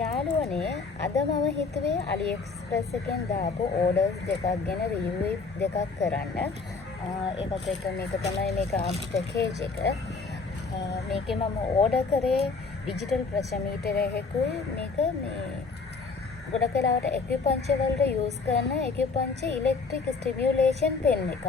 යාළුවනේ අද මම හිතුවේ AliExpress එකෙන් දාපු orders දෙකක් ගැන review දෙකක් කරන්න. ඒකත් එක්ක මේක තමයි මේක arms package එක. මේකේ මම order කරේ digital pressure meter එකකුයි මේක මේ ගොඩක් වෙලාවට acupuncture වලට use කරන acupuncture electric stimulation pen එකක්.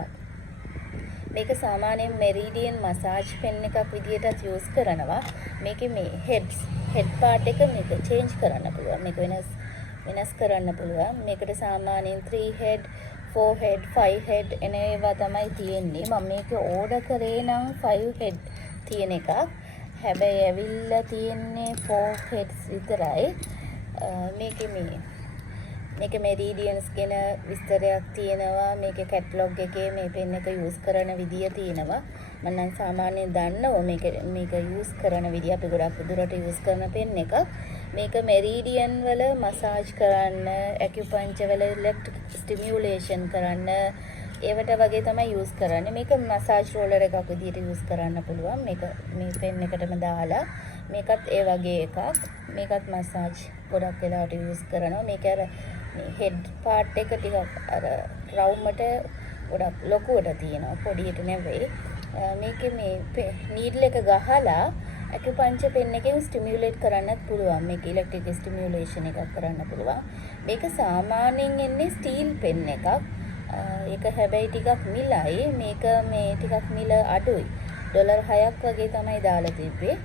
මේක සාමාන්‍යයෙන් meridian massage pen එකක් විදිහටත් use කරනවා. මේකේ මේ head part එක මේක change කරන්න පුළුවන්. මේක වෙනස් කරන්න පුළුවන්. මේකට සාමාන්‍යයෙන් 3 head, 4 head, 5 head එන ඒවා තමයි තියෙන්නේ. මම මේක order කරේ නම් 5 head තියෙන එකක්. හැබැයි ඇවිල්ලා තියෙන්නේ 4 heads විතරයි. මේක meridians ගැන විස්තරයක් තියෙනවා. මේකේ කැටලොග් එකේ මේ පෙන් එක යූස් කරන විදිය තියෙනවා. මම නම් සාමාන්‍යයෙන් දන්නවා මේක යූස් කරන විදිය. අපි ගොඩක් දුරට යූස් කරන පෙන් එකක්. මේක meridian වල මසාජ් කරන්න, acupuncture වල electric stimulation කරන්න ඒවට වගේ තමයි යූස් කරන්නේ. මේක මසාජ් රෝලර් එකක් විදියට යූස් කරන්න පුළුවන්. මේක මේ පෙන් එකටම දාලා මේකත් ඒ වගේ එකක්. මේකත් මසාජ් ගොඩක් වෙලාවට යූස් කරනවා. මේක අර මේ හෙඩ් පාර්ට් එක ටිකක් අර රවුමට ගොඩක් ලොකුවට තියෙනවා, පොඩියට නෙවෙයි. මේකේ මේ නීඩල් එක ගහලා acupuncture pen එකෙන් ස්ටිමියුලේට් කරන්නත් පුළුවන්. මේක ඉලෙක්ට්‍රික් ස්ටිමියුලේෂන් එකක් කරන්න පුළුවන්. මේක සාමාන්‍යයෙන් එන්නේ ස්ටීල් pen එකක්. ඒක හැබැයි ටිකක් මිලයි. මේක මේ ටිකක් මිල අඩුයි. ඩොලර් 6ක් වගේ තමයි දාලා තිබ්බේ.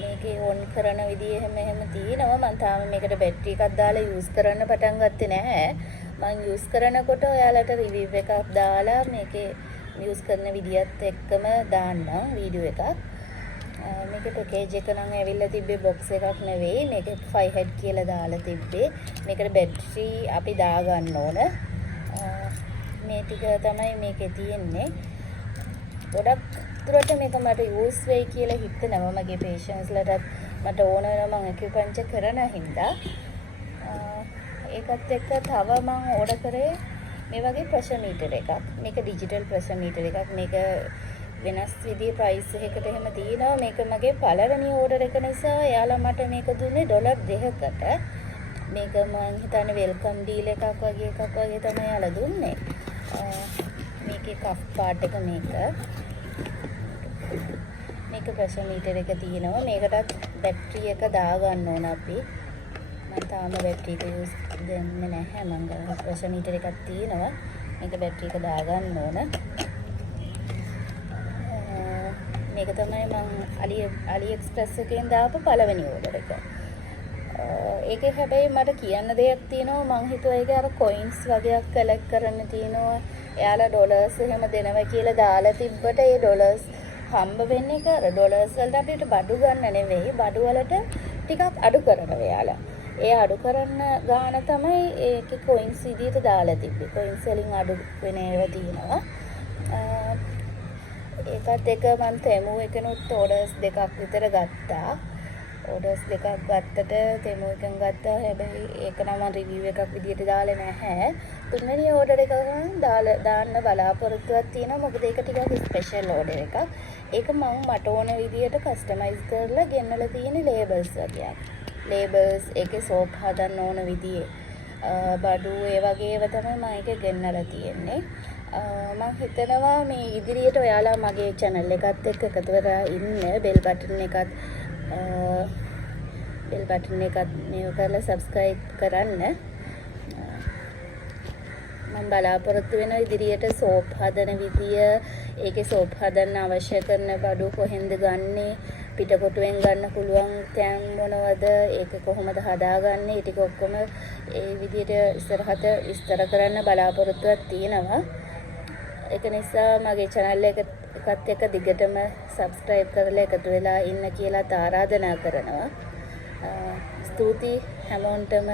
මේකේ ඔන් කරන විදිය එහෙම තියෙනවා. මම තාම මේකට බැටරි එකක් දාලා යූස් කරන්න පටන් ගත්තේ නැහැ. මම යූස් කරනකොට ඔයාලට රිවිව් එකක් දාලා මේකේ යූස් කරන විදියත් එක්කම දාන්නම් වීඩියෝ එකක්. මේකේ පැකේජ් එක නම් ඇවිල්ලා තිබ්බේ බොක්ස් එකක් නෙවෙයි. මේකේ 5 head කියලා දාලා තිබ්බේ. මේකට බැටරි අපි දාගන්න ඕන. මේ ටික තමයි මේකේ තියෙන්නේ. ගොඩක් දුරට මේක මට යූස් වෙයි කියලා හිතනවා. මගේ පේෂන්ස්ලටත් මට ඕන වෙනවා මම acupuncture කරන හින්දා. ඒකත් එක්ක තව මම ඕඩර් කරේ මේ වගේ ප්‍රෙෂර් මීටර් එකක්. මේක ඩිජිටල් ප්‍රෙෂර් මීටර් එකක්. මේක වෙනස් විදිහේ ප්‍රයිස් එකකට එහෙම තියෙනවා. මේක මගේ පළවෙනි ඕඩර් එක නිසා එයාලා මට මේක දුන්නේ ඩොලර් 2කට. මේක මම හිතන්නේ වෙල්කම් ඩීල් එකක් වගේ තමයි එයාලා දුන්නේ. මේකේ කෆ් පාර්ට් එක මේක ප්‍රෙෂර් මීටර් එක තියෙනවා. මේකටත් බැටරි එක දාගන්න ඕන අපි. මම තාම බැටරි එක යූස් දෙන්නේ නැහැ. මම ප්‍රෙෂර් මීටර් එකක් තියෙනවා. මේක බැටරි එක දාගන්න ඕන. මේක තමයි මම AliExpress එකෙන් දාපු පළවෙනි ඕඩර් එක. ඒකේ හැබැයි මට කියන්න දෙයක් තියෙනවා. මං හිතුවා ඒක අර කොයින්ස් වගේක් කලෙක්ට් කරන්න තියෙනවා. එයාලා ඩොලර්ස් එහෙම දෙනවා කියලා දාලා තිබ්බට ඒ ඩොලර්ස් හම්බ වෙන්නේ ඒක අර ඩොලර්ස් වලට අපිට බඩු ගන්න නෙවෙයි. බඩු වලට ටිකක් අඩු කරනවා එයාලා. ඒ අඩු කරන්න ගාන තමයි ඒකේ කොයින්ස් විදියට දාලා තිබ්බේ. කොයින්ස් වලින් අඩු වෙන ඒවා තියෙනවා. ඒකත් එක මම තෙමු එකනොත් ඕඩර්ස් දෙකක් විතර ගත්තා. ඕඩර්ස් දෙකක් ගත්තට තෙමු එකෙන් ගත්තා. හැබැයි ඒක නම් මම රිවිව් එකක් විදියට දාලා නැහැ. තුන්වෙනි ඕඩර් එක දාන්න බලාපොරොත්තුවක් තියෙනවා. මොකද ඒක ටිකක් ස්පෙෂල් ඕඩර් එකක්. ඒක මම මට ඕන විදියට කස්ටමයිස් කරලා ගෙන්නලා තියෙන ලේබල්ස් වගේක්. ලේබල්ස් ඒකේ සෝප් හදන්න ඕන විදියේ බඩු ඒ වගේ ඒවා තමයි මම ඒකේ ගෙන්නලා තියෙන්නේ. මම හිතනවා මේ ඉදිරියට ඔයාලා මගේ channel එකත් එක්ක එකතු වෙලා ඉන්න බෙල් බටන් එකත් මේක කරලා subscribe කරන්න. මම බලාපොරොත්තු වෙන ඉදිරියට සෝප් හදන විදිය, ඒකේ සෝප් හදන්න අවශ්‍ය කරන බඩු කොහෙන්ද ගන්නෙ, පිටකොටුවෙන් ගන්න පුළුවන් තැන් මොනවද, ඒක කොහොමද හදාගන්නේ, ඒ ටික ඔක්කොම ඒ විදියට ඉස්සරහට විස්තර කරන්න බලාපොරොත්තුවක් තියෙනවා. ඒක නිසා මගේ channel එකත් එක්ක දිගටම subscribe කරලා එකතු වෙලා ඉන්න කියලා ආරාධනා කරනවා. ස්තුතියි හැමෝටම.